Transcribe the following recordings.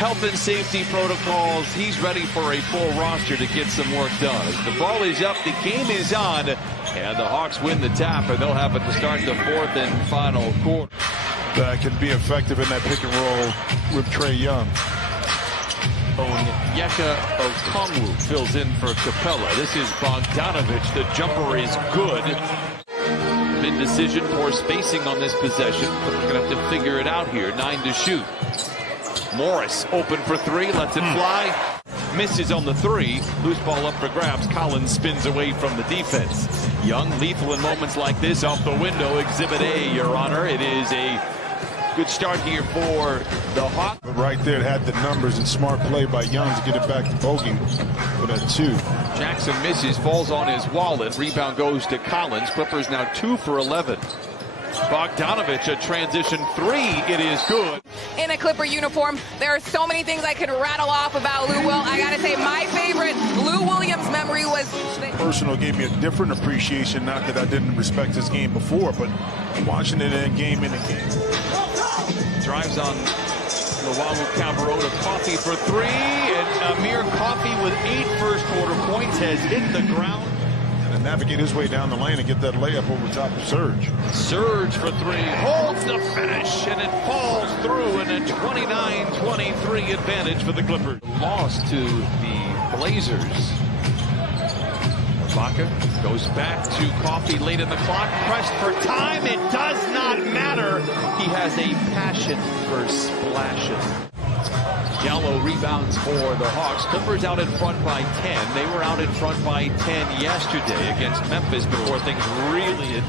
health and safety protocols. He's ready for a full roster to get some work done. As the ball is up, the game is on, and the Hawks win the tap, and they'll have it to start the fourth and final quarter. That can be effective in that pick and roll with Trae Young. Onyeka Okongwu fills in for Capella. This is Bogdanović. The jumper is good. Big decision, poor spacing on this possession, but we're going to have to figure it out here. 9 to shoot. Morris open for three, lets it fly. Misses on the three. Loose ball up for grabs. Collins spins away from the defense. Young, lethal in moments like this. Off the window, Exhibit A, Your Honor. It is a good start here for the Hawks. But right there, it had the numbers and smart play by Young to get it back to Bogey for that 2. Jackson misses, falls on his wallet. Rebound goes to Collins. Clippers now 2 for 11. Bogdanović, a transition 3. It is good. In a Clipper uniform, there are so many things I could rattle off about Lou Will. I gotta say, my favorite Lou Williams memory was... Personal gave me a different appreciation, not that I didn't respect his game before, but watching it in game. Drives on Luau Cabarro to Coffey for 3, and Amir Coffey with 8 first-quarter points has hit the ground. And navigate his way down the lane and get that layup over top of Serge. Serge for 3, holds the finish, and it falls through, and a 29-23 advantage for the Clippers. Loss to the Blazers. Ibaka goes back to Coffey late in the clock, pressed for time. It does not matter. He has a passion for splashing. Gallo rebounds for the Hawks. Clippers out in front by 10. They were out in front by 10 yesterday against Memphis before things really hit.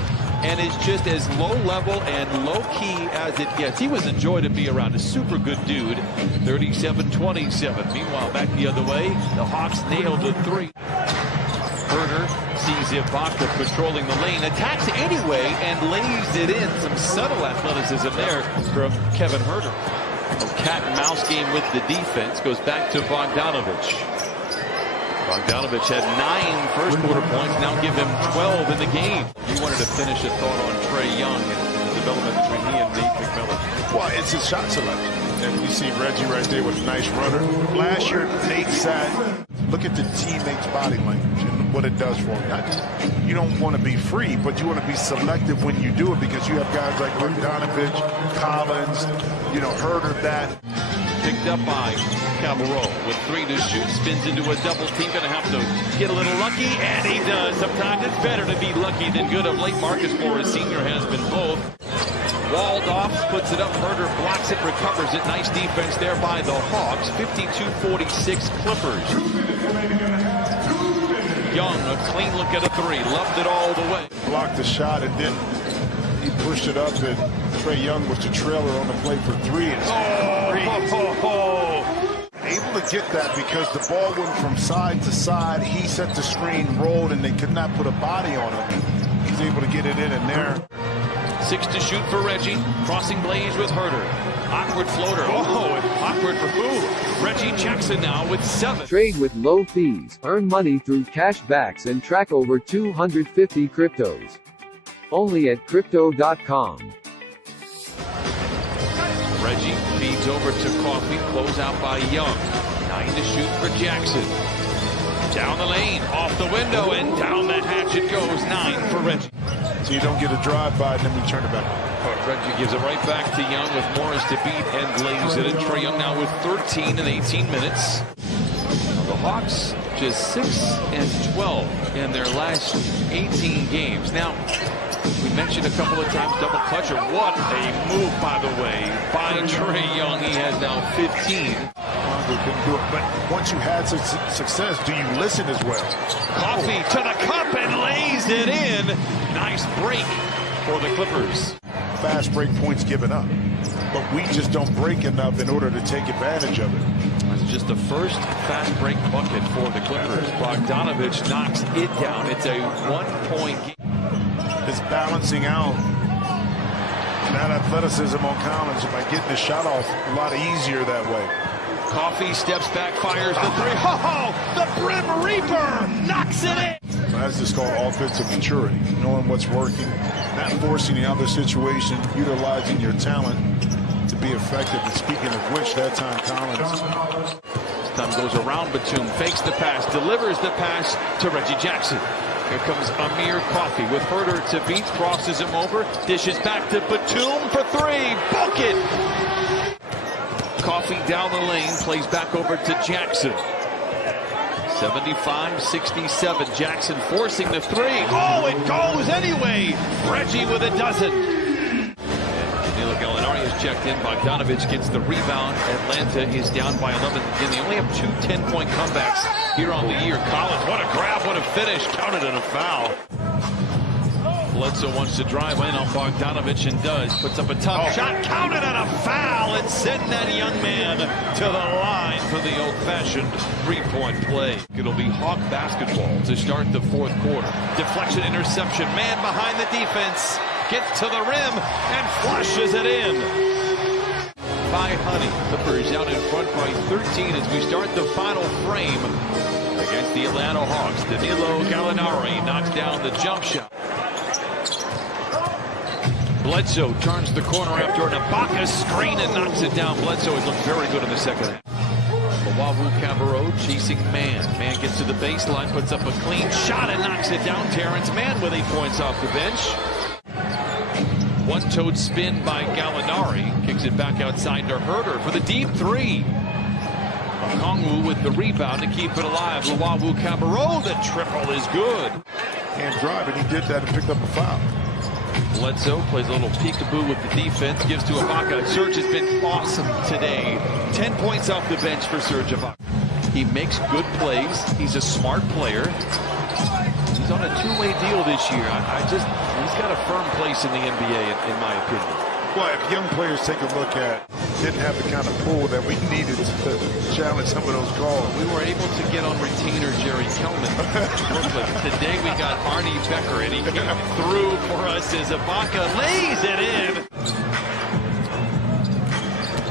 And it's just as low level and low key as it gets. He was a joy to be around. A super good dude. 37-27. Meanwhile, back the other way, the Hawks nailed a 3. Herter sees Ibaka patrolling the lane, attacks anyway, and lays it in. Some subtle athleticism there from Kevin Herter. A cat and mouse game with the defense. Goes back to Bogdanović. Bogdanović had 9 first-quarter points. Now give him 12 in the game. You wanted to finish a thought on Trae Young and the development between he and Nate McMillan. Well, it's his shot selection. And you see Reggie right there with a nice runner. Last year, Nate sat. Look at the teammates' body language and what it does for him. Not just, you don't want to be free, but you want to be selective when you do it because you have guys like Bogdanović, Collins, Herter that. Picked up by Cabarro with 3 to shoot, spins into a double team. Going to have to get a little lucky, and he does. Sometimes it's better to be lucky than good. Of late, Marcus Morris Sr. has been both. Walled off, puts it up. Herter blocks it, recovers it. Nice defense there by the Hawks. 52-46 Clippers. Young, a clean look at a 3. Loved it all the way. Blocked the shot, and then he pushed it up, and Trae Young was the trailer on the play for 3. Able to get that because the ball went from side to side. He set the screen, rolled, and they could not put a body on him. He's able to get it in there. 6 to shoot for Reggie. Crossing Blaze with Herter. Awkward floater. Oh, awkward for who? Reggie Jackson now with 7. Trade with low fees. Earn money through cashbacks and track over 250 cryptos. Only at crypto.com. Reggie feeds over to Coffey. Close out by Young. 9 to shoot for Jackson. Down the lane, off the window, and down the hatch it goes. 9 for Reggie. So you don't get a drive-by, and then we turn it back. Reggie gives it right back to Young with Morris to beat and lays it in. Trae Young now with 13 in 18 minutes. The Hawks just 6-12 in their last 18 games. Now, we mentioned a couple of times double clutcher. What a move, by the way, by Trae Young. He has now 15. Couldn't do it, but once you had success, do you listen as well? Coffey to the cup and lays it in. Nice break for the Clippers. Fast break points given up, but we just don't break enough in order to take advantage of it. That's just the first fast break bucket for the Clippers. Bogdanović knocks it down. It's a 1-point game. It's balancing out that athleticism on Collins by getting the shot off a lot easier that way. Coffey steps back, fires the 3. Oh, the Brim Reaper knocks it in. That's just called offensive maturity, knowing what's working, not forcing the other situation, utilizing your talent to be effective. And speaking of which, that time Collins. This time goes around Batum, fakes the pass, delivers the pass to Reggie Jackson. Here comes Amir Coffey with Herder to beat, crosses him over, dishes back to Batum for three. Book it! Coffey down the lane, plays back over to Jackson. 75-67. Jackson forcing the three. Oh, it goes anyway. Reggie with a dozen. Danilo Gallinari is checked in. Bogdanovich gets the rebound. Atlanta is down by 11. Again, they only have two 10-point comebacks here on the year. Collins, what a grab, what a finish. Counted and a foul. Bledsoe wants to drive in on Bogdanovich and does. Puts up a tough shot, counted and a foul, and send that young man to the line for the old-fashioned three-point play. It'll be Hawk basketball to start the fourth quarter. Deflection, interception, man behind the defense, gets to the rim and flushes it in. By Honey, Clippers out in front by 13 as we start the final frame against the Atlanta Hawks. Danilo Gallinari knocks down the jump shot. Bledsoe turns the corner after an Ibaka screen and knocks it down. Bledsoe has looked very good in the second half. Cabarro chasing Man. Man gets to the baseline, puts up a clean shot and knocks it down. Terrence Mann with 8 points off the bench. One-toed spin by Gallinari. Kicks it back outside to Herder for the deep three. Okongwu with the rebound to keep it alive. Cabarro, the triple is good. Can't drive, and he did that and picked up a foul. Bledsoe plays a little peekaboo with the defense, gives to Ibaka. Serge has been awesome today. 10 points off the bench for Serge Ibaka. He makes good plays. He's a smart player. He's on a two-way deal this year. He's got a firm place in the NBA, in my opinion. Well, if young players take a look at, didn't have the kind of pull that we needed to challenge some of those calls. We were able to get on retainer Jerry Kelman. Today we got Arnie Becker, and he came through for us as Ibaka lays it in.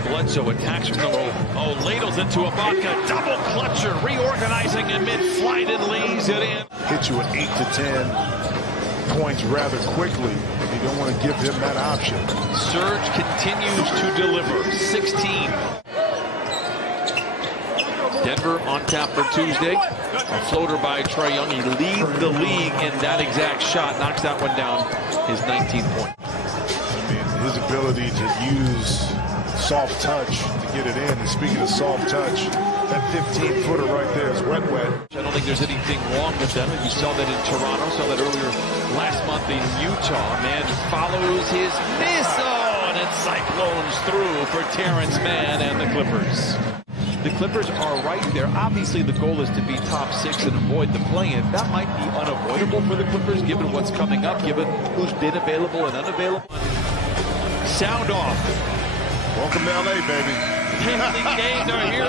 Bledsoe attacks from the low. Oh, ladles into Ibaka. Double clutcher, reorganizing in mid-flight and lays it in. Hit you with 8 to 10 points rather quickly. You don't want to give him that option. Serge continues to deliver. 16. Denver on tap for Tuesday. A floater by Trae Young. He leads the league in that exact shot. Knocks that one down. His 19th point. I mean, his ability to use soft touch to get it in. And speaking of soft touch, that 15-footer right there is wet. I don't think there's anything wrong with them. You saw that in Toronto, saw that earlier last month in Utah. Man follows his miss. Oh, and it cyclones through for Terrence Mann and the Clippers. The Clippers are right there. Obviously, the goal is to be top 6 and avoid the play-in. That might be unavoidable for the Clippers, given what's coming up, given who's been available and unavailable. Sound off. Welcome to LA, baby. Games are here.